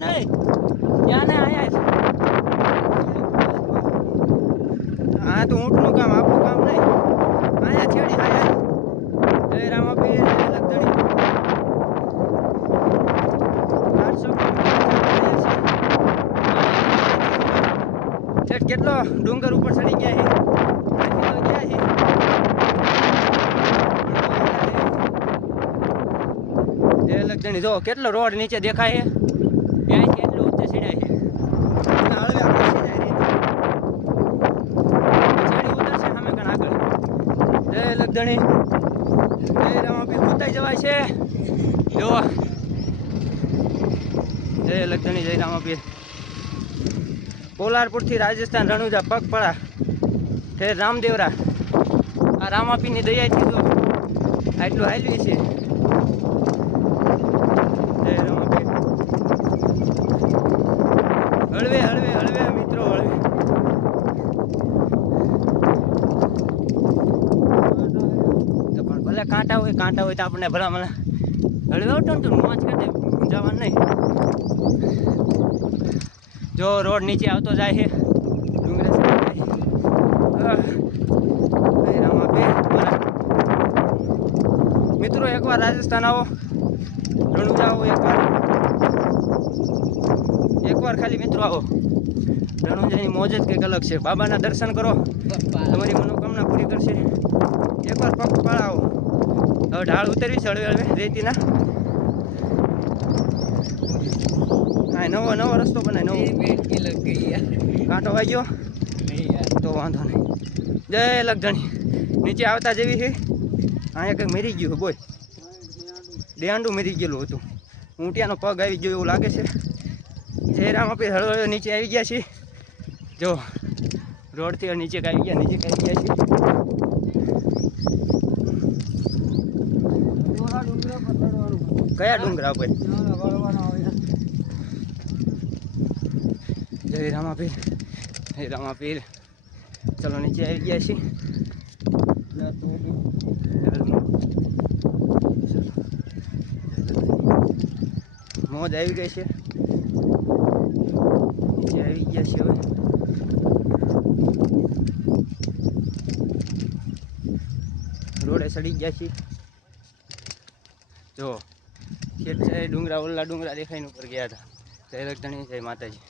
હા, તો ઊંટનું કામ આપણું કામ નહીં. આયા છેડી, આયા. જય કેટલો? ડુંગર ઉપર ચડી ગયા છે. ગયા છે જય જો, કેટલો રોડ નીચે દેખાય છે. ત્યાંથી એટલું ઊંચે ચડ્યા છે. આગળ. જય લગદણી. જય રામાપી ઉતાઈ જવાય છે. જો જય લગદણી, જય રામાપીર. કોલારપુરથી રાજસ્થાન રણુજા પગપળા. ઠેર રામદેવરા. આ રામાપીરની દયાથી તો આટલું હાલ્યું છે જય રામાપીર હળવે હળવે હળવે મિત્રો હળવે તો પણ ભલે કાંટા હોય કાંટા હોય તો આપણને ભલા મને હળવે ને તો મોજ કરી જવાનું નહીં. જો રોડ નીચે આવતો જાય છે ડુંગરે. મિત્રો એકવાર રાજસ્થાન આવો રણુજા આવો એકવાર. એકવાર ખાલી મિત્રો આવો. રણુજાની મોજ જ કંઈક અલગ છે. બાબાના દર્શન કરો. તમારી મનોકામના પૂરી કરશે. એકવાર પગપાળા આવો. હવે ઢાળ ઉતરવી છે હળવે હળવે રેતીના. હા નવો નવો રસ્તો બનાય નવો. કાંટો વાગ્યો? તો વાંધો નહીં. જય લગધણી નીચે આવતા જેવી છે. અહીંયા કંઈક મરી ગયું બોય ડેંડું મરી ગયેલું હતું. ઊંટિયાનો પગ આવી ગયો એવું લાગે છે. જય રામાપીર હળવળ નીચે આવી ગયા છીએ. જો રોડથી નીચે આવી ગયા નીચે આવી ગયા છીએ. કયા ડુંગરા ઉપર? જય રામાપીર જય રામાપીર. ચલો નીચે આવી ગયા છીએ. મોજ આવી ગઈ છે. નીચે આવી ગયા છે હવે. રોડે સડી ગયા છીએ. જો ખેત છે ડુંગરા ઓલા ડુંગરા દેખાઈને ઉપર ગયા હતા. જય રક્ષણી જય માતાજી.